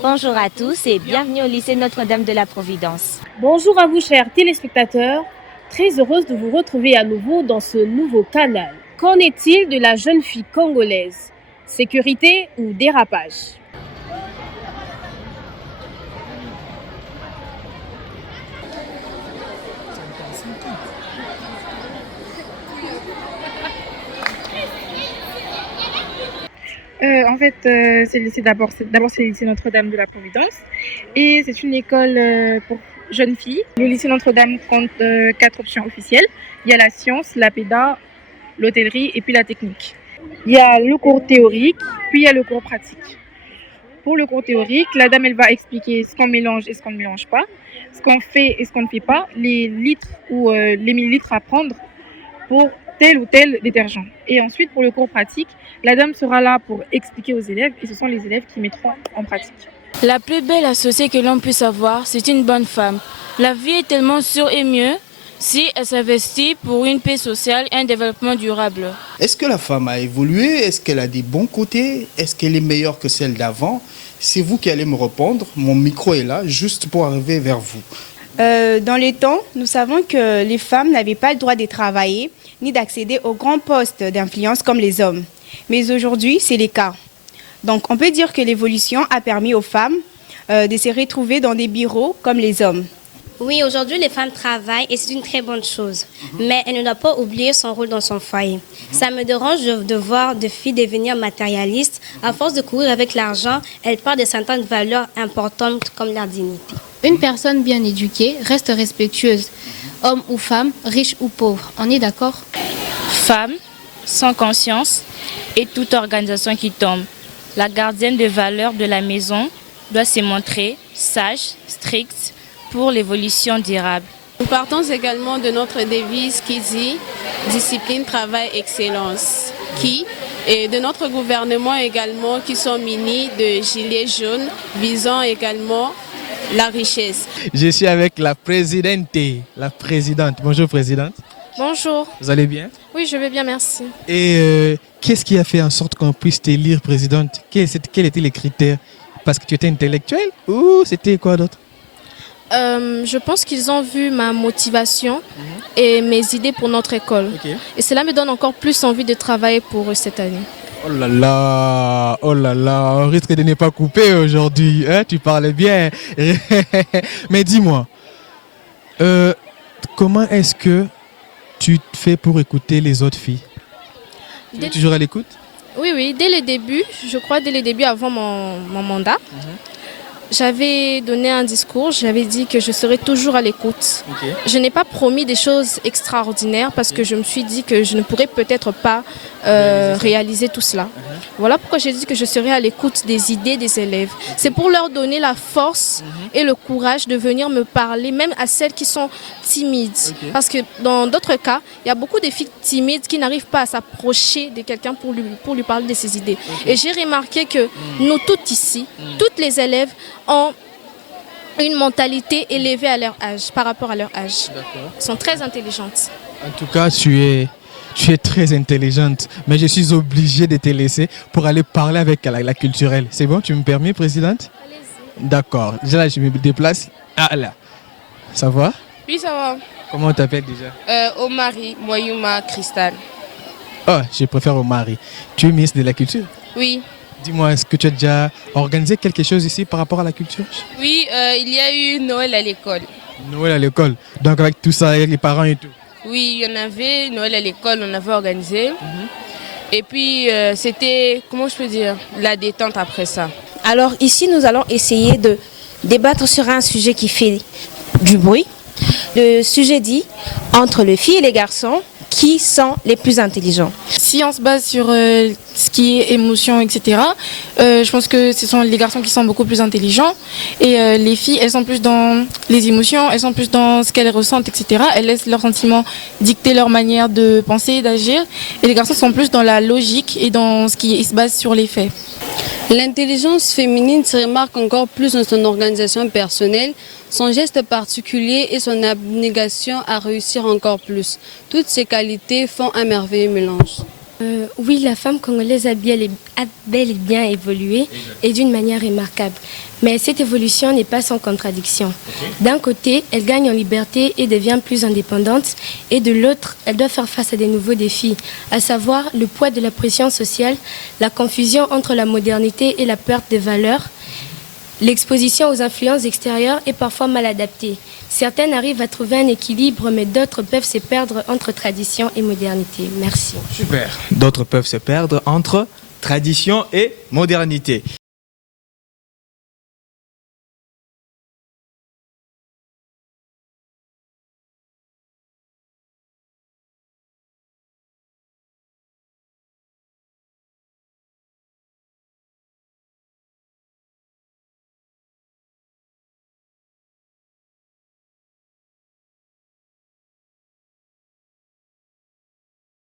Bonjour à tous et bienvenue au lycée Notre-Dame de la Providence. Bonjour à vous, chers téléspectateurs. Très heureuse de vous retrouver à nouveau dans ce nouveau canal. Qu'en est-il de la jeune fille congolaise? Sécurité ou dérapage? C'est le lycée c'est le lycée Notre-Dame de la Providence et c'est une école pour jeunes filles. Le lycée Notre-Dame compte 4 options officielles. Il y a la science, la péda, l'hôtellerie et puis la technique. Il y a le cours théorique, puis il y a le cours pratique. Pour le cours théorique, la dame elle va expliquer ce qu'on mélange et ce qu'on ne mélange pas, ce qu'on fait et ce qu'on ne fait pas, les litres ou les millilitres à prendre pour tel ou tel détergent. Et ensuite, pour le cours pratique, la dame sera là pour expliquer aux élèves et ce sont les élèves qui mettront en pratique. La plus belle associée que l'on puisse avoir, c'est une bonne femme. La vie est tellement sûre et mieux si elle s'investit pour une paix sociale et un développement durable. Est-ce que la femme a évolué? Est-ce qu'elle a des bons côtés? Est-ce qu'elle est meilleure que celle d'avant? C'est vous qui allez me répondre. Mon micro est là juste pour arriver vers vous. Dans les temps, nous savons que les femmes n'avaient pas le droit de travailler ni d'accéder aux grands postes d'influence comme les hommes. Mais aujourd'hui, c'est le cas. Donc on peut dire que l'évolution a permis aux femmes de se retrouver dans des bureaux comme les hommes. Oui, aujourd'hui, les femmes travaillent et c'est une très bonne chose. Mais elles ne doivent pas oublier son rôle dans son foyer. Ça me dérange de voir des filles devenir matérialistes. À force de courir avec l'argent, elles perdent de certaines valeurs importantes comme la dignité. Une personne bien éduquée reste respectueuse, homme ou femme, riche ou pauvre. On est d'accord? Femme, sans conscience et toute organisation qui tombe. La gardienne des valeurs de la maison doit se montrer sage, stricte pour l'évolution durable. Nous partons également de notre devise qui dit discipline, travail, excellence, et de notre gouvernement également qui sont munis de gilets jaunes visant également la richesse. Je suis avec la présidente. Bonjour présidente. Bonjour. Vous allez bien? Oui, je vais bien, merci. Et qu'est-ce qui a fait en sorte qu'on puisse t'élire présidente? Quels étaient les critères? Parce que tu étais intellectuelle ou c'était quoi d'autre? Je pense qu'ils ont vu ma motivation et mes idées pour notre école. Okay. Et cela me donne encore plus envie de travailler pour eux cette année. Oh là là, on risque de ne pas couper aujourd'hui. Hein? Tu parlais bien. Mais dis-moi, comment est-ce que tu fais pour écouter les autres filles? Tu es toujours à l'écoute? Oui, dès le début, avant mon mandat. J'avais donné un discours, j'avais dit que je serais toujours à l'écoute. Okay. Je n'ai pas promis des choses extraordinaires parce que je me suis dit que je ne pourrais peut-être pas réaliser tout cela. Voilà pourquoi j'ai dit que je serais à l'écoute des idées des élèves. C'est pour leur donner la force et le courage de venir me parler, même à celles qui sont timides. Parce que dans d'autres cas, il y a beaucoup de filles timides qui n'arrivent pas à s'approcher de quelqu'un pour lui parler de ses idées. Et j'ai remarqué que nous toutes ici, toutes les élèves ont une mentalité élevée à leur âge, par rapport à leur âge. Elles sont très intelligentes. En tout cas, tu es très intelligente, mais je suis obligée de te laisser pour aller parler avec la culturelle. C'est bon, tu me permets, présidente? Allez-y. D'accord. Là, je me déplace. Ah là. Ça va? Oui, ça va. Comment on t'appelle déjà? Omari, Moyouma, Cristal. Oh, je préfère Omari. Tu es ministre de la Culture? Oui. Dis-moi, est-ce que tu as déjà organisé quelque chose ici par rapport à la culture? Oui, il y a eu Noël à l'école. Noël à l'école? Donc avec tout ça, avec les parents et tout? Oui, il y en avait, Noël à l'école, on avait organisé. Et puis, c'était, comment je peux dire, la détente après ça. Alors ici, nous allons essayer de débattre sur un sujet qui fait du bruit. Le sujet dit, entre les filles et les garçons, qui sont les plus intelligents? Si on se base sur ce qui est émotion, etc., je pense que ce sont les garçons qui sont beaucoup plus intelligents. Et les filles, elles sont plus dans les émotions, elles sont plus dans ce qu'elles ressentent, etc. Elles laissent leurs sentiments dicter leur manière de penser et d'agir. Et les garçons sont plus dans la logique et dans ce qui se base sur les faits. L'intelligence féminine se remarque encore plus dans son organisation personnelle, son geste particulier et son abnégation à réussir encore plus. Toutes ces qualités font un merveilleux mélange. Oui, la femme congolaise a bel et bien évolué et d'une manière remarquable. Mais cette évolution n'est pas sans contradiction. D'un côté, elle gagne en liberté et devient plus indépendante, et de l'autre, elle doit faire face à des nouveaux défis, à savoir le poids de la pression sociale, la confusion entre la modernité et la perte de valeurs, l'exposition aux influences extérieures est parfois mal adaptée. Certaines arrivent à trouver un équilibre, mais d'autres peuvent se perdre entre tradition et modernité. Merci. Super. D'autres peuvent se perdre entre tradition et modernité.